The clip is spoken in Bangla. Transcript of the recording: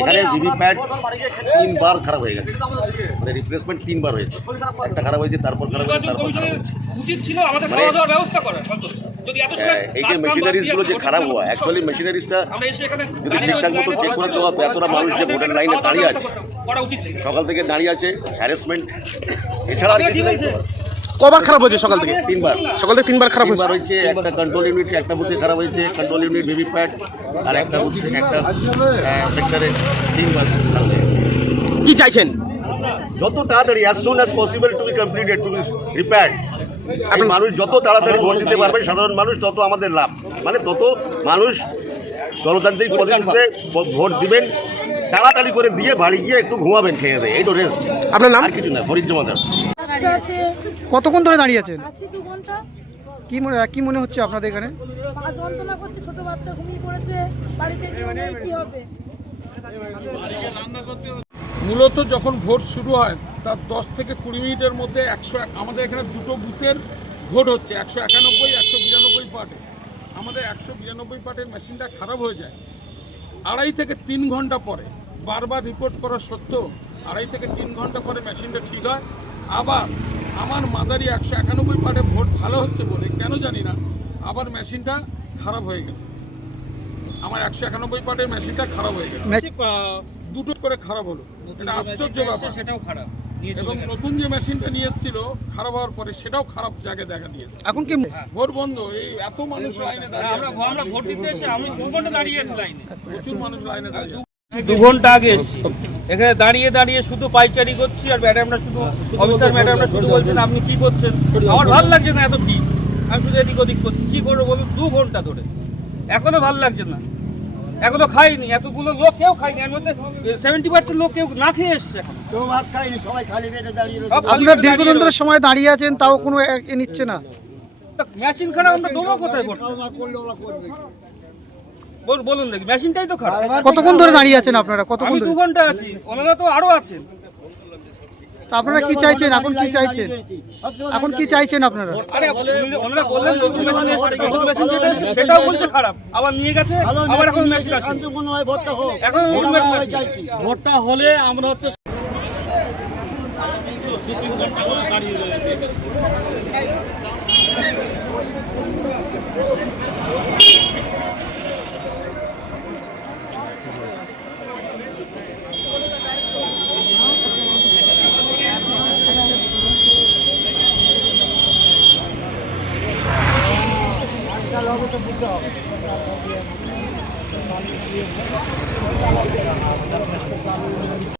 এখানে ভিভিপ্যাট 3 বার খারাপ হয়ে গেছে, মানে রিপ্লেসমেন্ট 3 বার হয়েছে। একটা খারাপ হয়েছে, তারপর খারাপ হয়েছে, তারপর খারাপ হয়েছে। উচিত ছিল আমাদের খাওয়া দাওয়ার ব্যবস্থা করা। যদি এত সময় এই যে মেশিনারিজগুলো যে খারাপ হওয়া, অ্যাকচুয়ালি মেশিনারিজটা যদি ঠিকঠাক মতো চেক করে দেওয়া, তো এতটা মানুষ যে ভোটের লাইনে দাঁড়িয়ে আছে, সকাল থেকে দাঁড়িয়ে আছে, হ্যারাসমেন্ট এছাড়া আর কিছু নেই। কবার খারাপ হয়েছে সকাল থেকে? 3 বার। সকাল থেকে 3 বার খারাপ বার হয়েছে। একটা কন্ট্রোল ইউনিট, একটা বুথে খারাপ হয়েছে কন্ট্রোল ইউনিট ভিভিপ্যাট, আর একটা বুথে একটা সেক্টরে 3 বার খারাপ হয়েছে। কি চাইছেন? যত তাড়াতাড়ি as soon as possible to be completed, to be repaired। এখন মানুষ যত তাড়াতাড়ি ভোট দিতে পারবে, সাধারণ মানুষ তত আমাদের লাভ, মানে তত মানুষ গণতান্ত্রিক পদ্ধতিতে ভোট দিবেন, তাড়াতাড়ি করে দিয়ে বাড়ি গিয়ে একটু ঘুমাবেন, খেয়ে দেয়, এই তো রেস্ট। আপনার নাম? আর কিছু না, ফরিদ জমাদার। কতক্ষণ ধরে দাঁড়িয়ে আছেন? আছি 2 ঘন্টা। কি মনে হচ্ছে আপনাদের এখানে? পা যন্ত্রণা করছে, ছোট বাচ্চা ঘুমিয়ে পড়েছে, বাড়িতে কেউ নেই, কি হবে? মূলত যখন ভোট শুরু হয় তার 10 থেকে 20 মিনিটের মধ্যে আমাদের এখানে দুটো বুথের ভোট হচ্ছে, 191, 192 পার্টে। আমাদের 192 পার্টের মেশিনটা খারাপ হয়ে যায় 2.5 থেকে 3 ঘন্টা পরে। বারবার রিপোর্ট করা সত্ত্বেও 2.5 থেকে 3 ঘন্টা পরে মেশিনটা ঠিক হয়। আবার আমার মাদারি 191 পার্টে ভোট ভালো হচ্ছে বলে কেন জানি না আবার মেশিনটা খারাপ হয়ে গেছে। আমার 191 পার্টের মেশিনটা খারাপ হয়ে গেছে, দুটো করে খারাপ হলো, এটা আশ্চর্য ব্যাপার। সেটাও খারাপ। এবং নতুন যে মেশিনটা নিয়ে এসেছিল খারাপ হওয়ার পরে সেটাও খারাপ জায়গায় দেখা দিয়েছে। এখন কি ভোট বন্ধ, এই এত মানুষ লাইনে দাঁড়িয়ে আছে। আমরা ভোট দিতে এসে আমি 2 ঘন্টা দাঁড়িয়ে আছি লাইনে। প্রচুর মানুষ লাইনে দাঁড়িয়ে আছে। 2 ঘন্টা আগে এসেছি, এখানে দাঁড়িয়ে দাঁড়িয়ে শুধু পাইচারি করছি, আর ম্যাডামরা শুধু অফিসার ম্যাডামরা শুধু বলছেন আপনি কি করছেন। আমার ভালো লাগছে না এত ভিড়, আমি শুধু এদিক ওদিক করছি, কি করবো বলুন। 2 ঘন্টা ধরে এখনো ভালো লাগছে না, এখনো খাইনি, এতগুলো লোক কেউ খাইনি। আমি হচ্ছে 70% লোক কেউ না খেয়ে এসছে, এখন কেউ ভাত খায়নি, সবাই খালি পেটে দাঁড়িয়ে রয়েছে। আপনারা দীর্ঘদিন ধরে সময় দাঁড়িয়ে আছেন, তাও কোনো নিচ্ছে না। মেশিন খারাপ, আমরা দেবো কোথায় ভোট? বলুন দেখি, মেশিনটাই তো খারাপ। কতক্ষণ ধরে দাঁড়িয়ে আছেন আপনারা? কতক্ষণ আমি ধরে? 2 ঘন্টা আছি, ওনারা তো আরো আছেন। তা আপনারা কি চাইছেন? এখন কি চাইছেন? এখন কি চাইছেন আপনারা? আরে ওনারা বললেন নতুন মেশিন এসেছে, নতুন মেশিন যেটা এসেছে সেটাও বলছে খারাপ, আবার নিয়ে গেছে, আবার এখন মেশিন আসে। এখন নতুন মেশিন আসছে। ভোটটা হলে আমরা হচ্ছে হবে তো বুঝতে হবে।